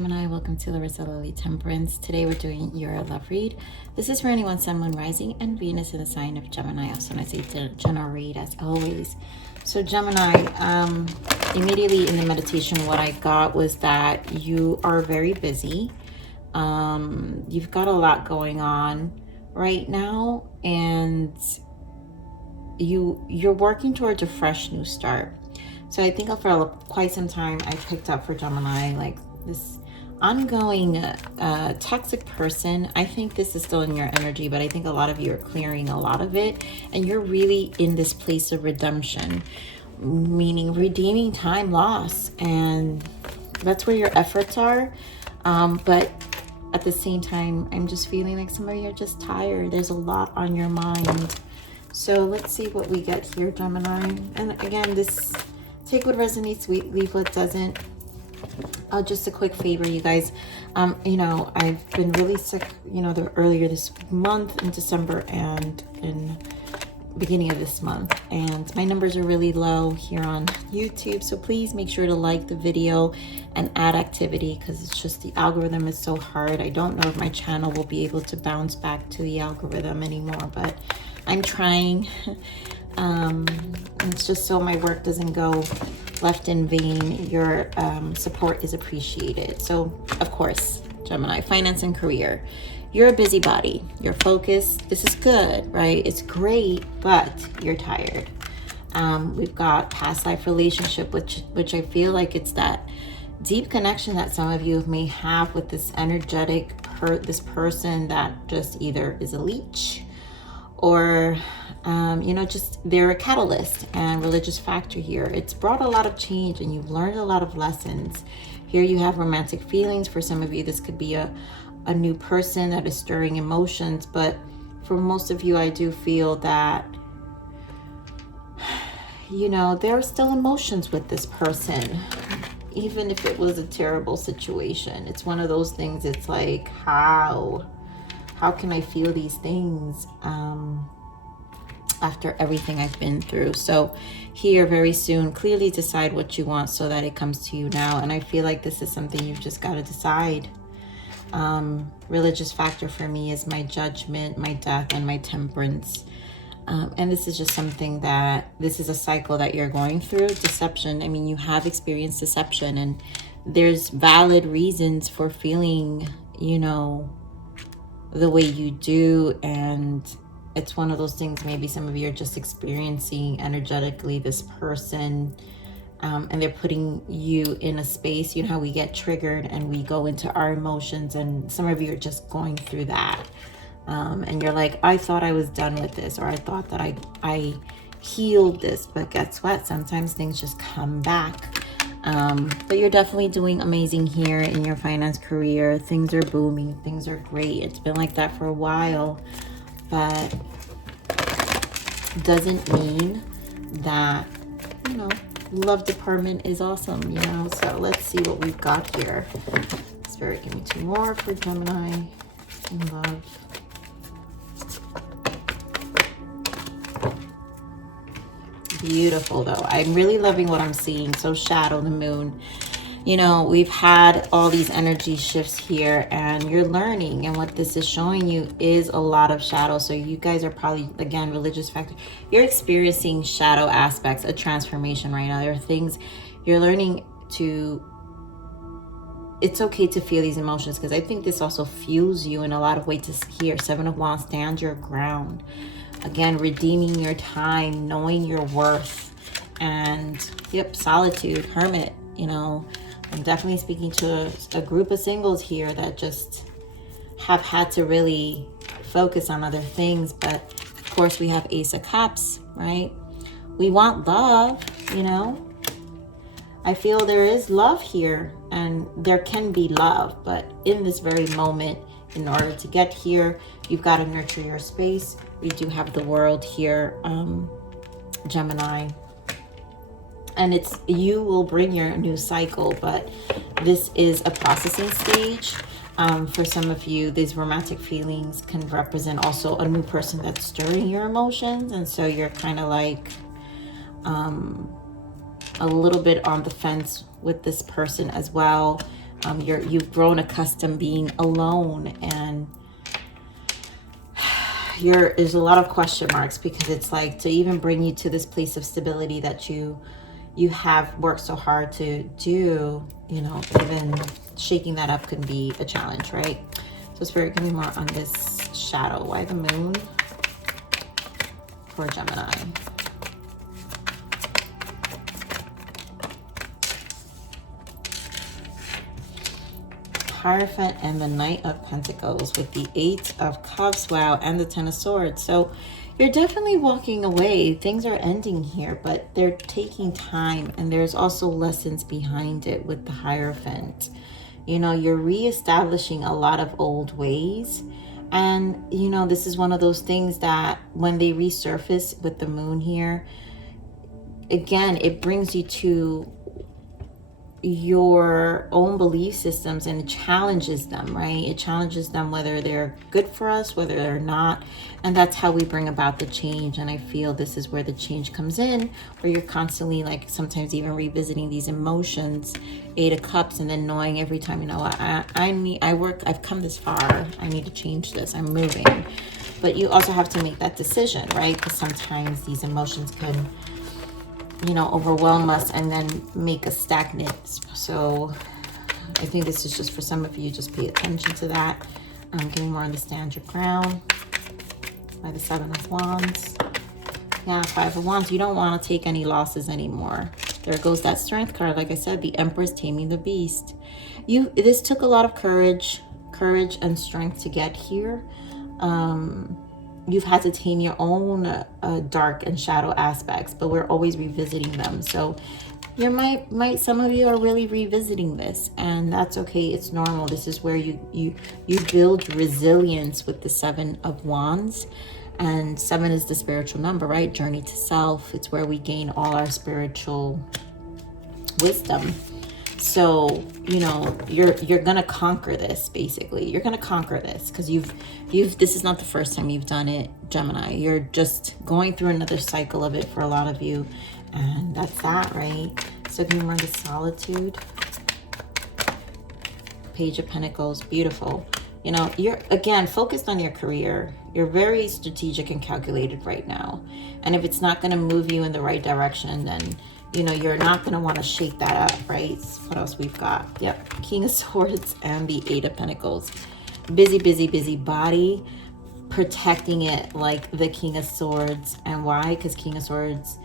Gemini, welcome to Larissa Lily Temperance. Today we're doing your love read. This is for anyone, Sun, Moon, Rising, and Venus in the sign of Gemini. Also, I say general read as always. So Gemini, immediately in the meditation, what I got was that you are very busy. You've got a lot going on right now, and you're working towards a fresh new start. So I think for quite some time I picked up for Gemini like this ongoing toxic person. I think this is still in your energy, but I think a lot of you are clearing a lot of it, and you're really in this place of redemption, meaning redeeming time lost, and that's where your efforts are. But at the same time, I'm just feeling like some of you are just tired. There's a lot on your mind. So let's see what we get here, Gemini. And again, this, take what resonates, leave what doesn't. Just a quick favor, you guys. You know, I've been really sick, you know, earlier this month in December and in beginning of this month, and my numbers are really low here on YouTube, so please make sure to like the video and add activity, because it's just the algorithm is so hard. I don't know if my channel will be able to bounce back to the algorithm anymore, but I'm trying. It's just so my work doesn't go left in vain. Your support is appreciated. So of course, Gemini, finance and career. You're a busybody, you're focused. This is good, right? It's great, but you're tired. We've got past life relationship, which I feel like it's that deep connection that some of you may have with this energetic this person that just either is a leech or you know, just they're a catalyst and religious factor here. It's brought a lot of change and you've learned a lot of lessons. Here you have romantic feelings. For some of you, this could be a new person that is stirring emotions, but for most of you, I do feel that, you know, there are still emotions with this person, even if it was a terrible situation. It's one of those things, it's like, how can I feel these things after everything I've been through? So here, very soon, clearly decide what you want so that it comes to you now. And I feel like this is something you've just got to decide. Religious factor for me is my judgment, my death, and my temperance. And this is just something that, this is a cycle that you're going through. Deception. I mean, you have experienced deception, and there's valid reasons for feeling, you know, the way you do. And it's one of those things, maybe some of you are just experiencing energetically this person, and they're putting you in a space. You know how we get triggered and we go into our emotions, and some of you are just going through that. And you're like, I thought I was done with this, or I thought that I healed this, but guess what? Sometimes things just come back. But you're definitely doing amazing here in your finance career. Things are booming. Things are great. It's been like that for a while, but doesn't mean that, you know, love department is awesome, you know. So let's see what we've got here. Spirit, give me two more for Gemini in love. Beautiful, though. I'm really loving what I'm seeing. So shadow, the moon. You know, we've had all these energy shifts here, and you're learning, and what this is showing you is a lot of shadow. So you guys are probably, again, religious factor, you're experiencing shadow aspects, a transformation right now. There are things you're learning to, it's okay to feel these emotions, because I think this also fuels you in a lot of ways. To hear Seven of Wands, stand your ground. Again, redeeming your time, knowing your worth, and yep, solitude, hermit. You know, I'm definitely speaking to a group of singles here that just have had to really focus on other things. But of course, we have Ace of Cups, right? We want love, you know. I feel there is love here, and there can be love, but in this very moment, in order to get here, you've got to nurture your space. We do have the World here, Gemini. And it's, you will bring your new cycle, but this is a processing stage. For some of you, these romantic feelings can represent also a new person that's stirring your emotions. And so you're kind of like a little bit on the fence with this person as well. You've grown accustomed being alone, and there's a lot of question marks, because it's like, to even bring you to this place of stability that you have worked so hard to do, you know, even shaking that up can be a challenge, right? So Spirit, give me more on this shadow. Why the moon for Gemini? Hierophant and the Knight of Pentacles with the 8 of Cups, wow, and the 10 of Swords. So you're definitely walking away. Things are ending here, but they're taking time, and there's also lessons behind it with the Hierophant. You know, you're reestablishing a lot of old ways, and you know, this is one of those things that when they resurface with the moon here, again, it brings you to your own belief systems, and it challenges them, right? It challenges them whether they're good for us, whether they're not, and that's how we bring about the change. And I feel this is where the change comes in, where you're constantly, like, sometimes even revisiting these emotions, 8 of Cups, and then knowing every time, you know, I've come this far, I need to change this, I'm moving. But you also have to make that decision, right? Because sometimes these emotions can, you know, overwhelm us and then make us stagnant. So I think this is just for some of you, just pay attention to that. Give me more on the stand your ground by the 7 of Wands. Yeah, 5 of Wands. You don't want to take any losses anymore. There goes that Strength card. Like I said, the Empress taming the beast. This took a lot of courage and strength to get here. You've had to tame your own dark and shadow aspects, but we're always revisiting them. So some of you are really revisiting this, and that's okay. It's normal. This is where you build resilience with the 7 of Wands, and 7 is the spiritual number, right? Journey to self. It's where we gain all our spiritual wisdom. So, you know, you're gonna conquer this. Basically, you're gonna conquer this because this is not the first time you've done it, Gemini. You're just going through another cycle of it for a lot of you, and that's that, right? So give me more of the Solitude. Page of Pentacles, beautiful. You know, you're again focused on your career. You're very strategic and calculated right now, and if it's not going to move you in the right direction, then you know, you're not going to want to shake that up, right? What else we've got? Yep, King of Swords and the 8 of Pentacles. Busy body, protecting it like the King of Swords. And why? Because King of Swords,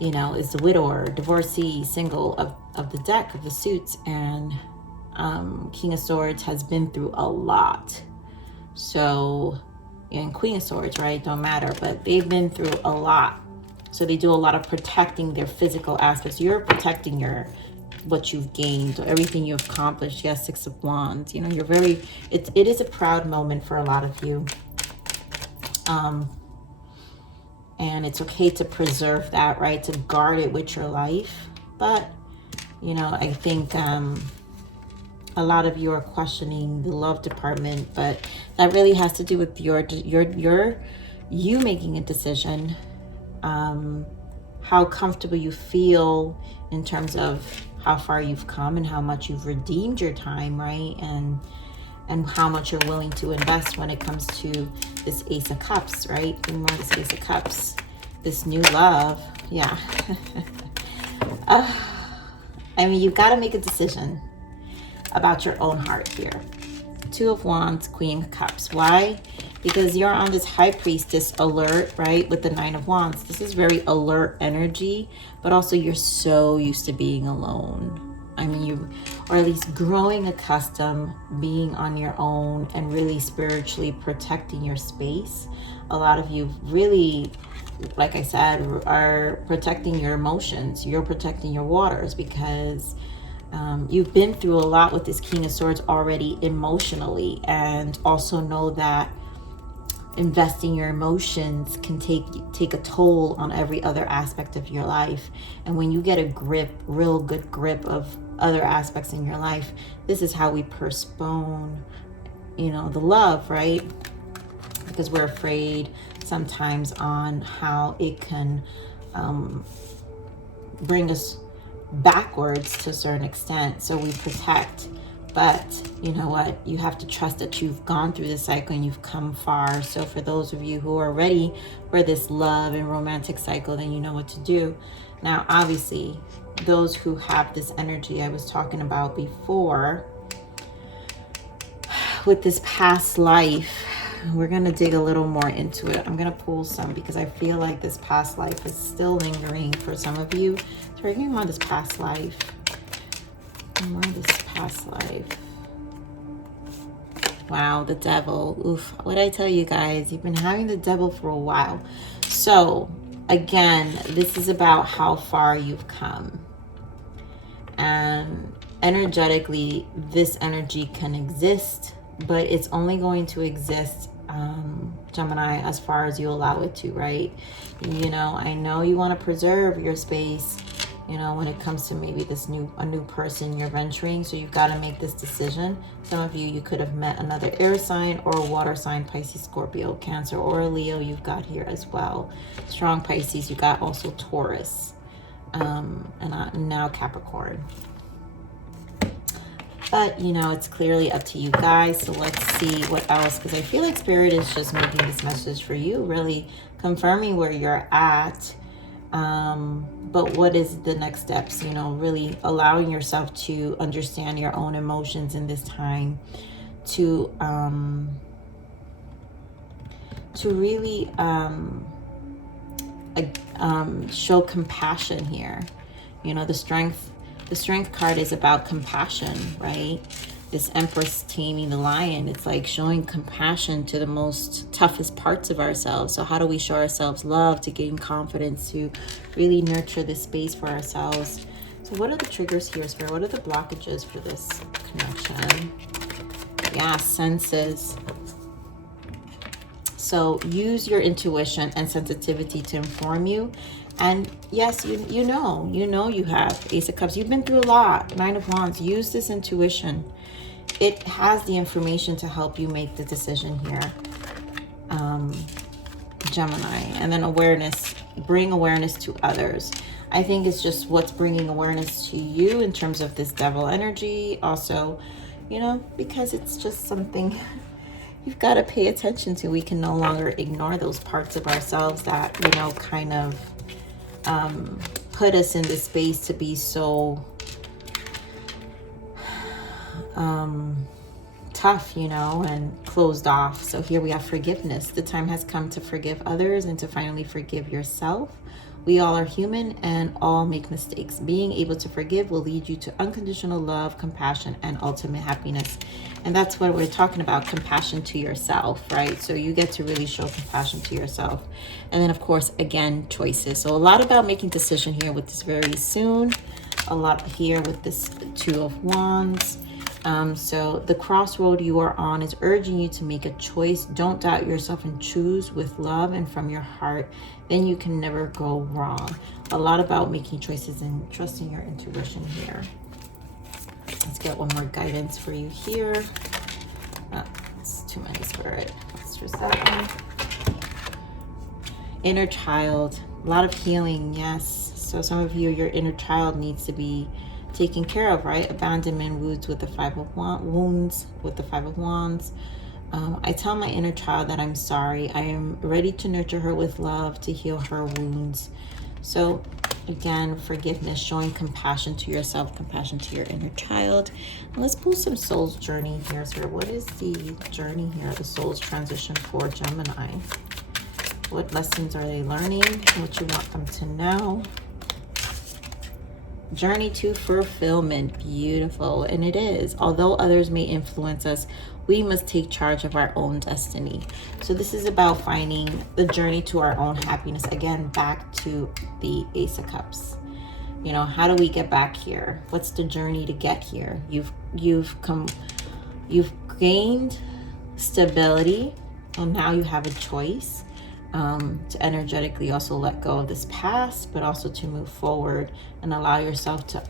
you know, is the widower, divorcee, single of the deck of the suits. And King of Swords has been through a lot. So, and Queen of Swords, right? Don't matter, but they've been through a lot. So they do a lot of protecting their physical aspects. You're protecting what you've gained, everything you've accomplished. Yes, 6 of Wands. You know, you're very, it is a proud moment for a lot of you. And it's okay to preserve that, right? To guard it with your life. But, you know, I think a lot of you are questioning the love department, but that really has to do with you making a decision. How comfortable you feel in terms of how far you've come and how much you've redeemed your time, right? And how much you're willing to invest when it comes to this Ace of Cups, right? And more this Ace of Cups, this new love. Yeah. I mean, you've got to make a decision about your own heart here. 2 of Wands, Queen of Cups. Why? Because you're on this High Priestess alert, right? With the 9 of Wands. This is very alert energy, but also you're so used to being alone. I mean, or at least growing accustomed being on your own and really spiritually protecting your space. A lot of you really, like I said, are protecting your emotions. You're protecting your waters because you've been through a lot with this King of Swords already emotionally, and also know that investing your emotions can take a toll on every other aspect of your life. And when you get a real good grip of other aspects in your life, this is how we postpone, you know, the love, right? Because we're afraid sometimes on how it can bring us backwards to a certain extent. So we protect But you know what? You have to trust that you've gone through this cycle and you've come far. So for those of you who are ready for this love and romantic cycle, then you know what to do. Now, obviously, those who have this energy I was talking about before, with this past life, we're going to dig a little more into it. I'm going to pull some because I feel like this past life is still lingering for some of you. So we're getting on this past life. More of this past life. Wow, the devil. Oof. What did I tell you guys? You've been having the devil for a while. So again, this is about how far you've come. And energetically, this energy can exist, but it's only going to exist, Gemini, as far as you allow it to, right? You know, I know you want to preserve your space, you know, when it comes to maybe a new person you're venturing. So you've got to make this decision. Some of you could have met another air sign or a water sign, Pisces, Scorpio, Cancer, or a Leo you've got here as well. Strong Pisces, you got also Taurus, and now Capricorn. But, you know, it's clearly up to you guys. So let's see what else, because I feel like Spirit is just making this message for you, really confirming where you're at. But what is the next steps? You know, really allowing yourself to understand your own emotions in this time, to really show compassion here. You know, the strength card is about compassion, right? This Empress taming the lion. It's like showing compassion to the most toughest parts of ourselves. So how do we show ourselves love, to gain confidence, to really nurture this space for ourselves? So what are the triggers here, Spirit? What are the blockages for this connection? Yeah, senses. So use your intuition and sensitivity to inform you. And yes, you know you have Ace of Cups. You've been through a lot. Nine of Wands. Use this intuition. It has the information to help you make the decision here, Gemini. And then awareness. Bring awareness to others. I think it's just what's bringing awareness to you in terms of this devil energy. Also, you know, because it's just something you've got to pay attention to. We can no longer ignore those parts of ourselves that, you know, kind of put us in this space to be so tough, you know, and closed off. So here we have forgiveness. The time has come to forgive others and to finally forgive yourself. We all are human and all make mistakes. Being able to forgive will lead you to unconditional love, compassion, and ultimate happiness. And that's what we're talking about, compassion to yourself, right? So you get to really show compassion to yourself. And then, of course, again, choices. So a lot about making decision here with this very soon. A lot here with this Two of Wands. So the crossroad you are on is urging you to make a choice. Don't doubt yourself and choose with love and from your heart. Then you can never go wrong. A lot about making choices and trusting your intuition here. Let's get one more guidance for you here. It's too many, Spirit. Let's just that one. Inner child. A lot of healing, yes. So some of you, your inner child needs to be taken care of, right? Abandonment wounds with the Five of Wands. I tell my inner child that I'm sorry. I am ready to nurture her with love, to heal her wounds. So again, forgiveness, showing compassion to yourself, compassion to your inner child. And let's pull some soul's journey here. So what is the journey here, the soul's transition for Gemini? What lessons are they learning? What you want them to know? Journey to fulfillment. Beautiful. And it is. Although others may influence us, we must take charge of our own destiny. So this is about finding the journey to our own happiness. Again, back to the Ace of Cups. You know, how do we get back here? What's the journey to get here? You've gained stability, and now you have a choice. To energetically also let go of this past, but also to move forward and allow yourself to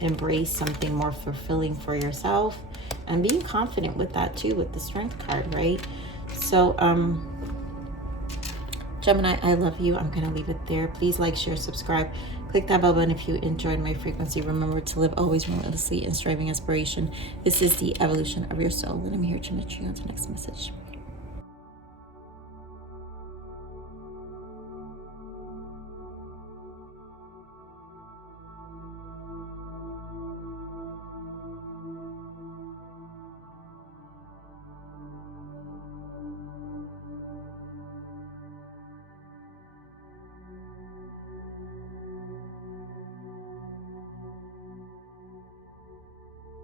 embrace something more fulfilling for yourself, and being confident with that too, with the Strength card, right? So Gemini, I love you. I'm gonna leave it there. Please like, share, subscribe, Click that bell button if you enjoyed my frequency. Remember to live always relentlessly in striving aspiration. This is the evolution of your soul, and I'm here to meet you on the next message.